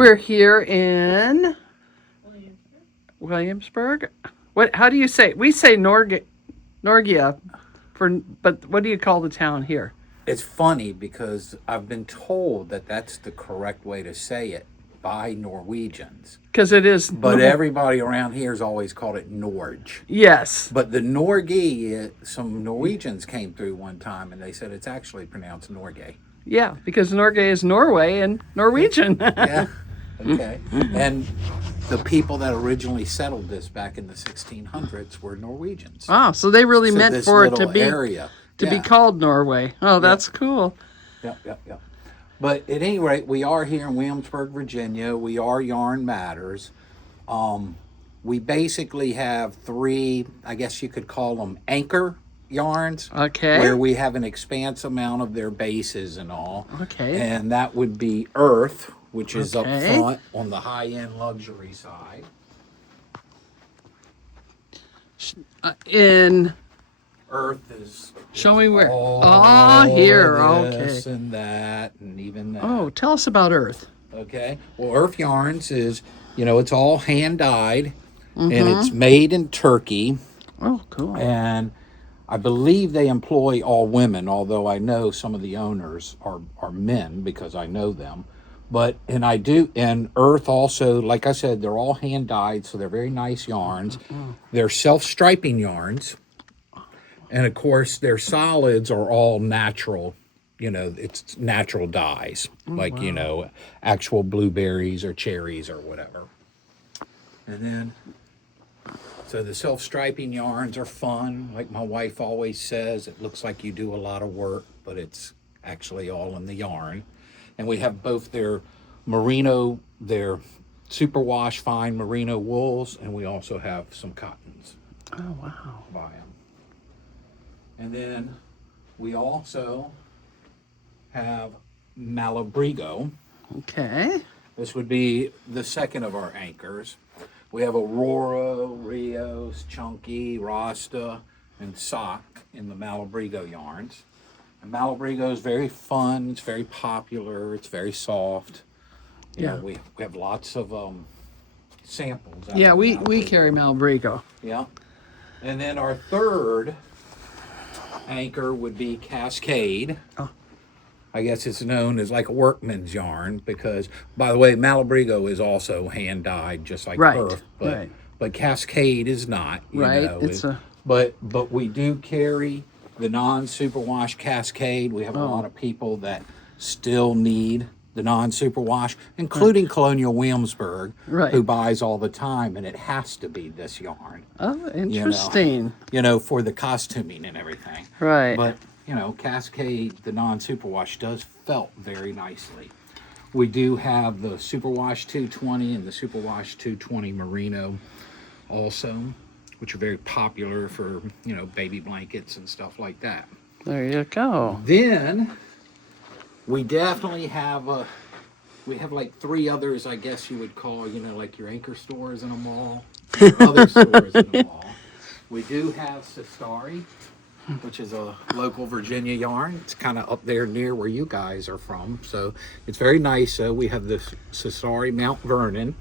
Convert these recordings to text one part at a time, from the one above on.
We're here in Williamsburg. What? How do you say? We say Norgia, but what do you call the town here? It's funny because I've been told that that's the correct way to say it by Norwegians. Because it is. But everybody around here has always called it Norge. Yes. But the Norge, some Norwegians came through one time and they said it's actually pronounced Norge. Yeah, because Norge is Norway and Norwegian. Yeah. Okay. And the people that originally settled this back in the 1600s were Norwegians. Ah, so they really So meant this for it to little be area. be called Norway. Oh, that's cool. Yep. But at any rate, we are here in Williamsburg, Virginia. We are Yarn Matters. We basically have three, I guess you could call them anchor yarns. Okay. Where we have an expanse amount of their bases and all. Okay. And that would be Earth, which is up Okay. front on the high-end luxury side. In Earth is show me where. all Here. this Okay. and that and even that. Oh, tell us about Earth. Okay. Well, Earth Yarns is, it's all hand dyed and it's made in Turkey. Oh, cool. And I believe they employ all women, although I know some of the owners are men because I know them. And Earth also, like I said, they're all hand dyed, so they're very nice yarns. They're self-striping yarns. And of course, their solids are all natural. It's natural dyes, actual blueberries or cherries or whatever. And then, so the self-striping yarns are fun. Like my wife always says, it looks like you do a lot of work, but it's actually all in the yarn. And we have both their superwash fine merino wools, and we also have some cottons. Oh, wow. By them. And then we also have Malabrigo. Okay. This would be the second of our anchors. We have Aurora, Rios, Chunky, Rasta, and Sock in the Malabrigo yarns. And Malabrigo is very fun. It's very popular. It's very soft. We have lots of samples. Yeah, we carry Malabrigo. Yeah. And then our third anchor would be Cascade. Oh. I guess it's known as like a workman's yarn because, by the way, Malabrigo is also hand dyed just like Earth, but Cascade is not. But we do carry the non-superwash Cascade. We have a lot of people that still need the non-superwash, including Colonial Williamsburg, who buys all the time, and it has to be this yarn. Oh, interesting. For the costuming and everything. Right. But Cascade, the non-superwash, does felt very nicely. We do have the Superwash 220 and the Superwash 220 Merino also, which are very popular for, baby blankets and stuff like that. There you go. Then we definitely have like three others, I guess you would call, like your anchor stores in a mall, or other stores in a mall. We do have Sistari, which is a local Virginia yarn. It's kind of up there near where you guys are from. So it's very nice. So we have the Sistari Mount Vernon,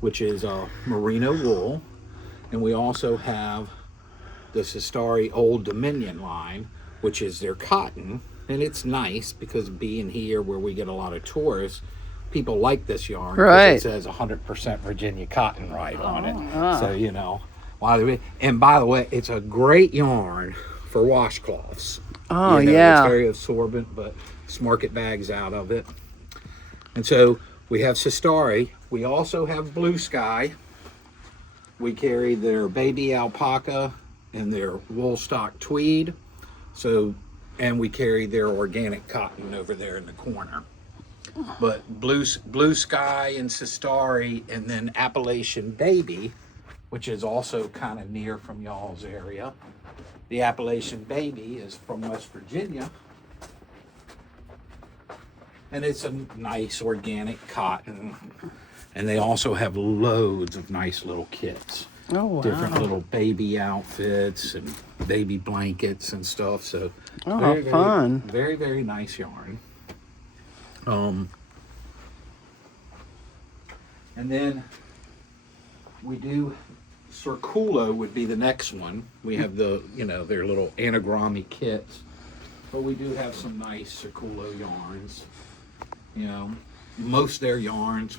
which is a merino wool. And we also have the Sistari Old Dominion line, which is their cotton. And it's nice because being here where we get a lot of tourists, people like this yarn. Right. It says 100% Virginia cotton on it. So, and by the way, it's a great yarn for washcloths. Oh, It's yeah. very absorbent, but it's market bags out of it. And so we have Sistari. We also have Blue Sky. We carry their baby alpaca and their wool stock tweed. And we carry their organic cotton over there in the corner. But Blue Sky and Sistari, and then Appalachian Baby, which is also kind of near from y'all's area. The Appalachian Baby is from West Virginia. And it's a nice organic cotton. And they also have loads of nice little kits. Oh, wow. Different little baby outfits and baby blankets and stuff. So how fun. Very, very nice yarn. And then we do, Circulo would be the next one. We have the, their little anagrami kits. But we do have some nice Circulo yarns. Most of their yarns,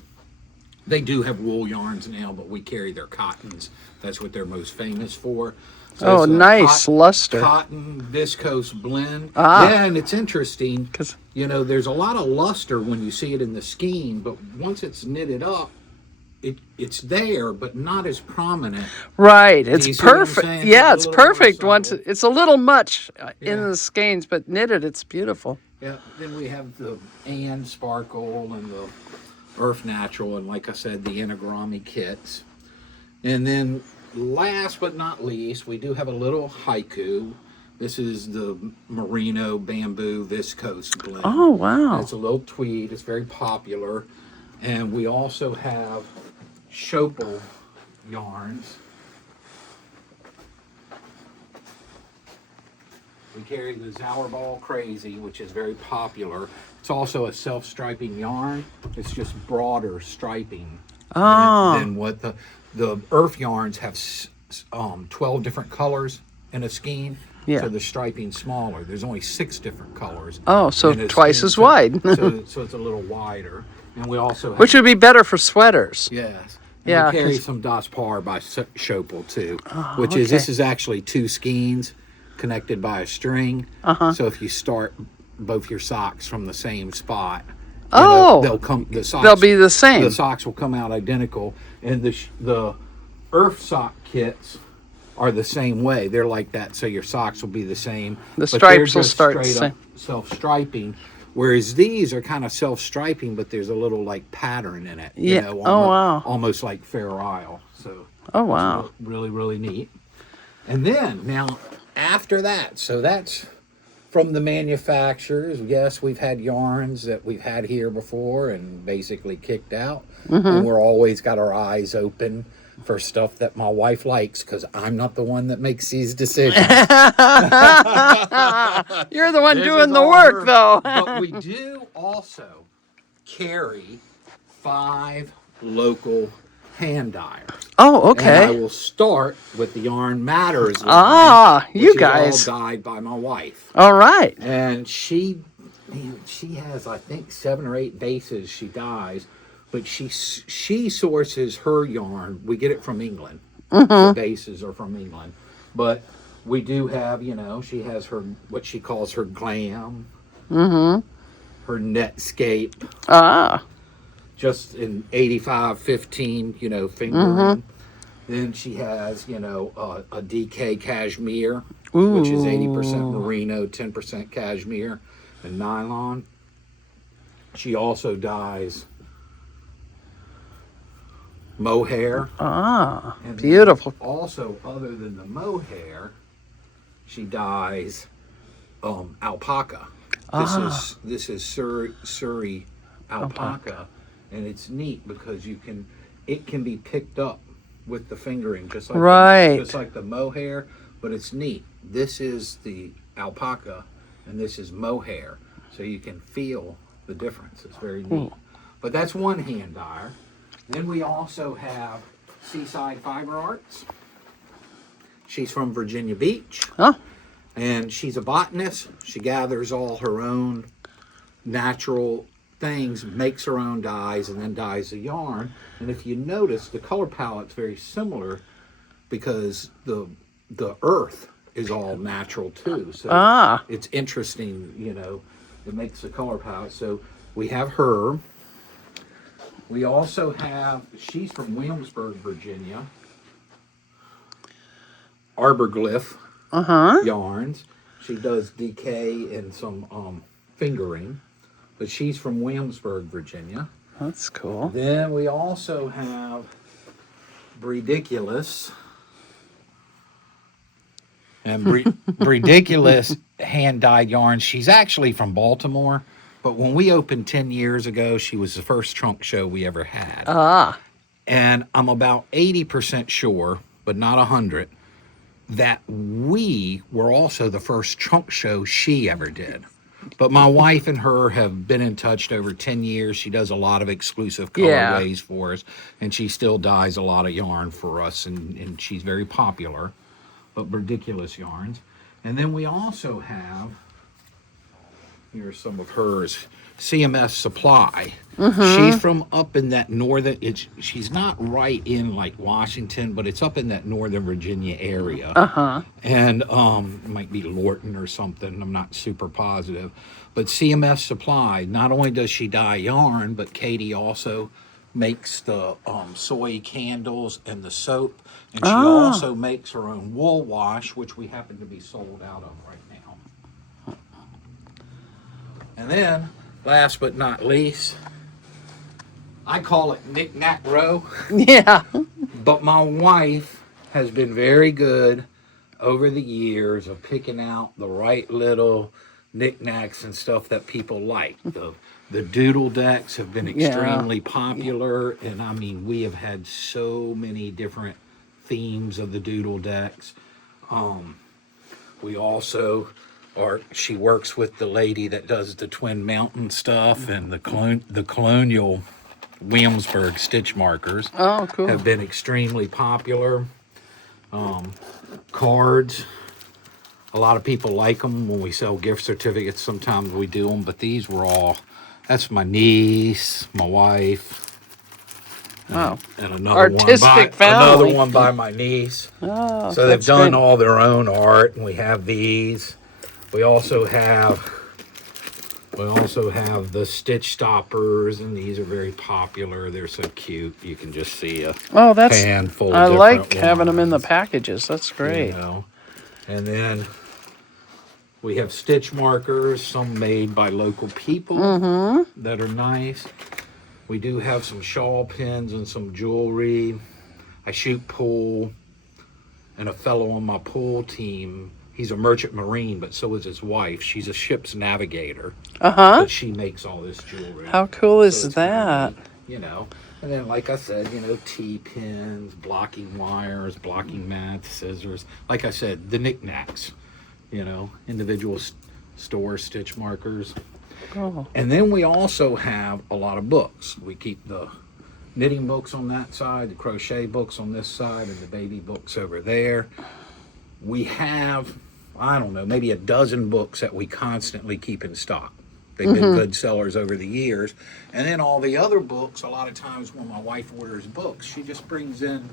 they do have wool yarns now, but we carry their cottons. That's what they're most famous for. So Oh, it's a nice luster. Cotton viscose blend. Ah. Yeah, and it's interesting. 'Cause- There's a lot of luster when you see it in the skein, but once it's knitted up, it's there, but not as prominent. Right, Do you it's see what I'm perfect. saying? Yeah, It's it's a little more perfect. Once subtle. it's a little much in Yeah. the skeins, but knitted, it's beautiful. Yeah, then we have the Ann Sparkle and the Earth Natural, and like I said, the anagrami kits. And then last but not least, we do have a little haiku. This is the merino bamboo viscose blend. Oh wow! It's a little tweed. It's very popular. And we also have Schopel yarns. We carry the Zauberball Crazy, which is very popular. It's also a self-striping yarn. It's just broader striping than what the Earth yarns have. 12 different colors in a skein. Yeah. So the striping's smaller. There's only 6 different colors. Oh, so in a twice skein. as wide. so it's a little wider. And we also have, Which would be better for sweaters. yes. And Yeah, we carry 'cause- some Das Par by Schopel too, which is, this is actually 2 skeins connected by a string. So if you start both your socks from the same spot, they'll come. The socks, They'll be the same. The socks will come out identical, and the Earth sock kits are the same way. They're like that, so your socks will be the same. The but stripes they're will just start the straight same. up self-striping. Whereas these are kind of self-striping, but there's a little like pattern in it. Yeah. Almost, Oh, wow. Almost like Fair Isle. So Oh wow! it's really, really neat. And then now after that, so that's from the manufacturers. Yes, we've had yarns that we've had here before and basically kicked out. And we're always got our eyes open for stuff that my wife likes, because I'm not the one that makes these decisions. You're the one This doing is the all work, her. though. But we do also carry 5 local hand dyers. Oh, And I okay. will start with the Yarn Matters line, Ah, which you is guys. all dyed by my wife. All right. And she has, I think, 7 or 8 bases she dyes, but she sources her yarn. We get it from England. The bases are from England, but we do have, she has her, what she calls her glam, her Netscape, just in 85-15, fingering. Then she has, a DK cashmere, which is 80% merino, 10% cashmere, and nylon. She also dyes mohair. And Beautiful. Also, other than the mohair, she dyes alpaca. This is Surrey alpaca, and it's neat because it can be picked up with the fingering, just like just like the mohair. But it's neat. This is the alpaca, and this is mohair, so you can feel the difference. It's very neat. But that's one hand dyer. Then we also have Seaside Fiber Arts. She's from Virginia Beach. Oh, And she's a botanist. She gathers all her own natural things, makes her own dyes, and then dyes the yarn. And if you notice, the color palette's very similar because the earth is all natural too. So it's interesting, it makes the color palette. So we have her. We also have, she's from Williamsburg, Virginia. Arborglyph yarns. She does DK and some fingering, but she's from Williamsburg, Virginia. that's cool. Then we also have Ridiculous. And Ridiculous hand-dyed yarns. She's actually from Baltimore, but when we opened 10 years ago, she was the first trunk show we ever had. And I'm about 80% sure, but not 100, that we were also the first trunk show she ever did. But my wife and her have been in touch over 10 years. She does a lot of exclusive Yeah. colorways for us, and she still dyes a lot of yarn for us, and she's very popular, but ridiculous yarns. And then we also have, here's some of hers, CMS Supply. She's from up in that northern, she's not right in like Washington, but it's up in that Northern Virginia area. And it might be Lorton or something, I'm not super positive. But CMS Supply, not only does she dye yarn, but Katie also makes the soy candles and the soap. And she also makes her own wool wash, which we happen to be sold out of right now. And then, last but not least, I call it Knickknack Row. Yeah. But my wife has been very good over the years of picking out the right little knickknacks and stuff that people like. The doodle decks have been extremely popular, and I mean, we have had so many different themes of the doodle decks. We also she works with the lady that does the Twin Mountain stuff, and the colonial Williamsburg stitch markers Oh, cool. have been extremely popular. Cards, a lot of people like them when we sell gift certificates. Sometimes we do them, but these were all, that's my niece, my wife, Wow. and another Artistic family. one by my niece. Oh, So they've that's done great. all their own art, and we have these. We also have the stitch stoppers, and these are very popular. They're so cute. You can just see a Oh, that's. pan full of I like different having them in the ones, packages. That's great. you know. And then we have stitch markers, some made by local people that are nice. We do have some shawl pins and some jewelry. I shoot pool, and a fellow on my pool team, he's a merchant marine, but so is his wife. She's a ship's navigator, but she makes all this jewelry. How cool is So it's kinda that? neat, you know. And then, like I said, you know, T-pins, blocking wires, blocking mats, scissors. Like I said, the knickknacks, you know, individual store stitch markers. Oh. And then we also have a lot of books. We keep the knitting books on that side, the crochet books on this side, and the baby books over there. We have, I don't know, maybe a dozen books that we constantly keep in stock. They've been good sellers over the years. And then all the other books, a lot of times when my wife orders books, she just brings in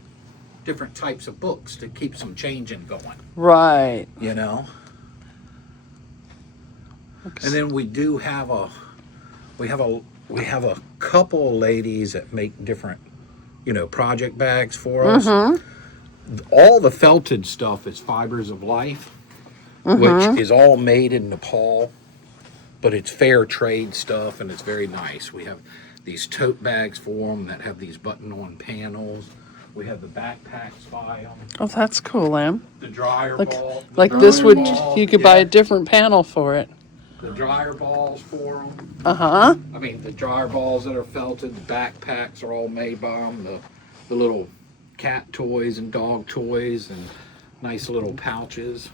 different types of books to keep some changing going, Right. you know. And then we do have we have a couple of ladies that make different, you know, project bags for us. All the felted stuff is Fibers of Life, which is all made in Nepal, but it's fair trade stuff, and it's very nice. We have these tote bags for them that have these button-on panels. We have the backpacks by them. Oh, that's cool, Lamb. The dryer ball. Like this would, you could buy a different panel for it. The dryer balls for them. Uh-huh. I mean, the dryer balls that are felted, the backpacks are all made by them. The little cat toys and dog toys and nice little pouches,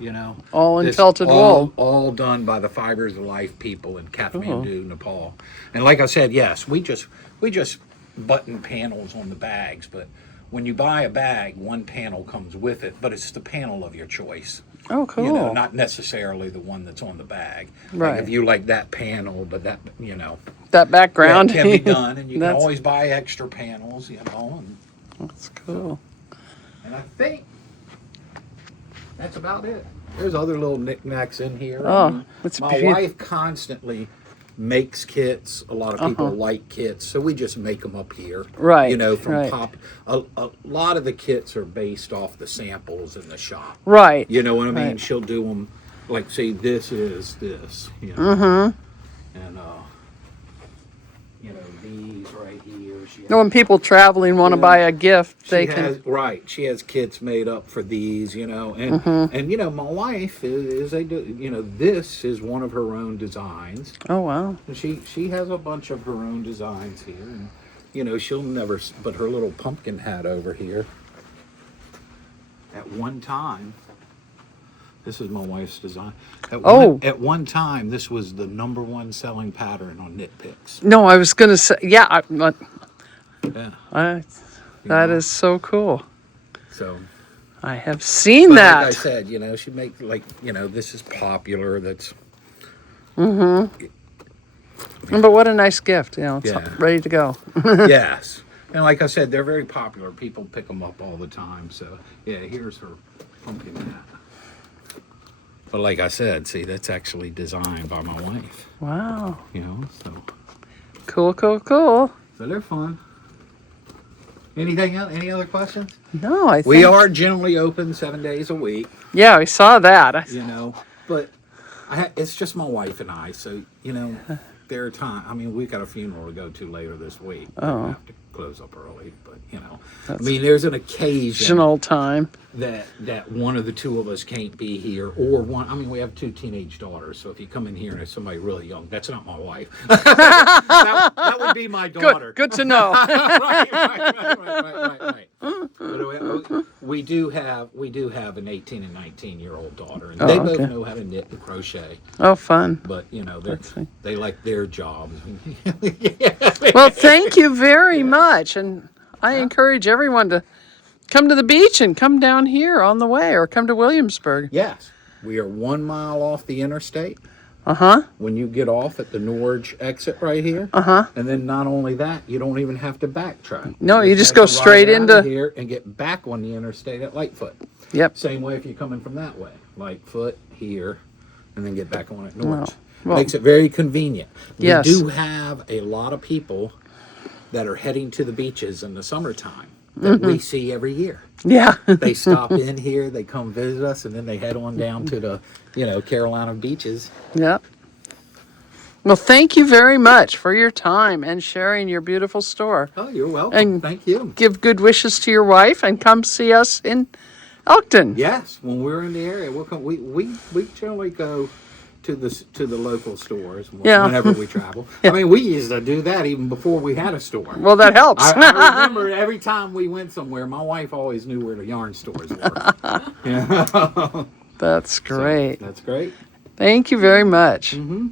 you know. All in This felted wool. All done by the Fibers of Life people in Kathmandu, Nepal. And like I said, yes, we just button panels on the bags, but when you buy a bag, one panel comes with it, but it's the panel of your choice. Oh, cool. You know, not necessarily the one that's on the bag. Right. Like if you like that panel, but that, you know, That background. that can be done, and you can That's- always buy extra panels, you know. That's cool. And I think that's about it. There's other little knickknacks in here. Oh, it's my beautiful. wife constantly makes kits. A lot of people like kits, so we just make them up here. Right, You know, from right. a lot of the kits are based off the samples in the shop. Right. You know what I mean? Right. She'll do them like, say, this is this. You know. And you know, these right here. When people traveling want to buy a gift, they can. She has kits made up for these, you know, and and you know, my wife is you know, this is one of her own designs. Oh, wow. And she has a bunch of her own designs here, and you know, she'll never but her little pumpkin hat over here. At one time, This is my wife's design. Oh. At one time, this was the #1 selling pattern on Knit Picks. No, I was going to say, yeah, Yeah. that is so cool. So, I have seen but that. like I said, she makes this is popular. That's But what a nice gift. It's Yeah. ready to go. yes. And like I said, they're very popular. People pick them up all the time. So, yeah, here's her funky mat. But like I said, see, that's actually designed by my wife. Wow. So Cool, cool, cool. they're fun. Anything else? Any other questions? No, I think. We are generally open 7 days a week. Yeah, we saw that. But it's just my wife and I. So, there are times. I mean, we've got a funeral to go to later this week. Oh. We have to close up early. But, there's an occasion Additional time. that one of the two of us can't be here, or one. I mean, we have 2 teenage daughters, so if you come in here and it's somebody really young, that's not my wife. that would be my daughter. Good to know. right. But we do have an 18 and 19-year-old daughter, and they both know how to knit and crochet. Oh, fun. But they like their jobs. Well, thank you very much, and I encourage everyone to come to the beach and come down here on the way, or come to Williamsburg. Yes, we are 1 mile off the interstate. When you get off at the Norge exit right here. And then not only that, you don't even have to backtrack. No, you just go straight into here and get back on the interstate at Lightfoot. Yep. Same way if you're coming from that way. Lightfoot here, and then get back on at Norge. Well, makes it very convenient. Yes. We do have a lot of people that are heading to the beaches in the summertime that we see every year. Yeah. They stop in here, they come visit us, and then they head on down to the, Carolina beaches. Yep. Well, thank you very much for your time and sharing your beautiful store. Oh, you're welcome. And thank you. Give good wishes to your wife and come see us in Elkton. Yes, when we're in the area, we'll come. We generally go to the local stores whenever we travel. I mean, we used to do that even before we had a store. Well, that helps. I remember every time we went somewhere, my wife always knew where the yarn stores were. That's great. So, that's great. Thank you very much. Mm-hmm.